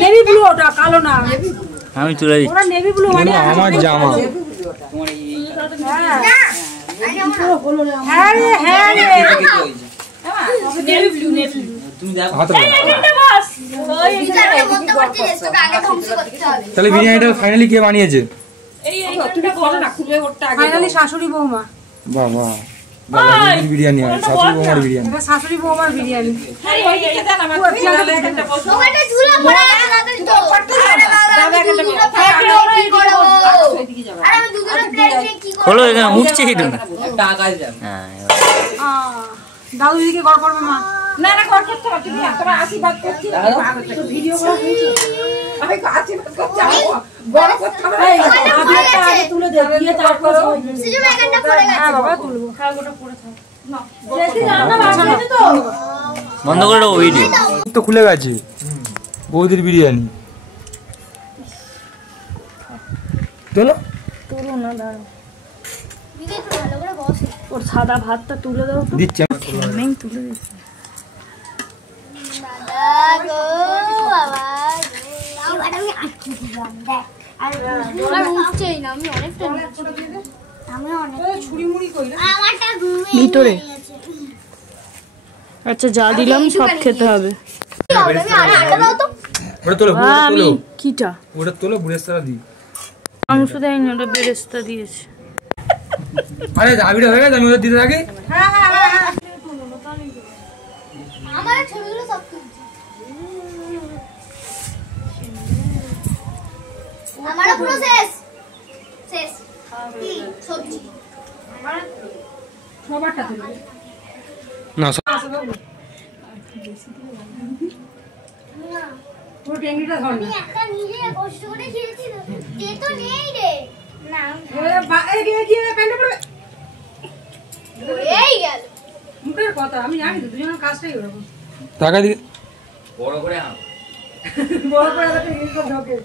navy blue ওটা কালো না আমি তুলে দিচ্ছি ওটা নেভি ব্লু মানে আমার জামা হ্যাঁ রে হ্যাঁ রে নেভি ব্লু তুমি দেখো এইটা বস ওই ভিতরে মত করতে যেতে আগে ধ্বংস করতে হবে তাহলে বিরিয়ানিটা ফাইনালি কে বানিয়েছে এই তুমি বলো না খুলে ওটা আগে ফাইনালি শাশুড়ি বৌমা বাহ বাহ বাবা বিরিয়ানি আছে শাশুড়ি বৌমার বিরিয়ানি এটা শাশুড়ি বৌমার বিরিয়ানি আরে ওই দিকে দেন আমার একটা বসো ওটা ঝুলা পড়ে গেছে তাদের তো দাদা একটা কি করব আরে আমি দুধের প্লেট নিয়ে কি করব খোলো এখানে উঠছে কি তুমি একটা আকাশ যাবে হ্যাঁ দাদু দিকে গড় করবে মা না না গড় করতে হবে তুমি তোরা আশীর্বাদ করছিস তো ভিডিও করা হয়েছে আমি আশীর্বাদ করছি গড় করতে হবে আবিটা আগে তুলে দে দিয়ে তারপর সিজু এখানটা পড়ে গেছে হ্যাঁ বাবা তুলবো হ্যাঁ ওটা পড়ে থাক না বেশি রান্না বাকি তো বন্ধ করে দাও ভিডিও তো খুলে গেছে বৌদির বিরিয়ানি চলো তুলো না দাঁড়াও দিদি একটু ভালো করে বস ওর সাদা ভাতটা তুলে দাও তো দিচ্ছি আমি তুলে দিচ্ছি দাদা গো বাবা এবার আমি আটকে দিলাম দেখ আর উঠছেই না আমি অনেকটা আমি অনেক ছুরি মুড়ি কই না আমারটা ভিতরে আচ্ছা যা দিলাম সব খেতে হবে ওটা তোলো আমি কিটা ওটা তোলো বুড়ের সারা দি মাংস দেয়নি ওটা বেরেস্তা দিয়েছে আরে দাবিটা হয়ে গেছে আমি ওদের দিতে থাকি আমার ছবিগুলো সব তুলছি আমারও পুরো শেষ শেষ কি সবজি আমার সবারটা তুলে না পুরো টেঙ্গিটা ধর আমি একা নিজে কষ্ট করে খেয়েছি যে তো নেই রে না এই কি প্যান্টে পড়বে এই গেল মুখের কথা আমি জানি তো দুজনের কাজটাই ওরকম টাকা দিয়ে বড় করে বড় করে একটা ইনকাম ঢোকে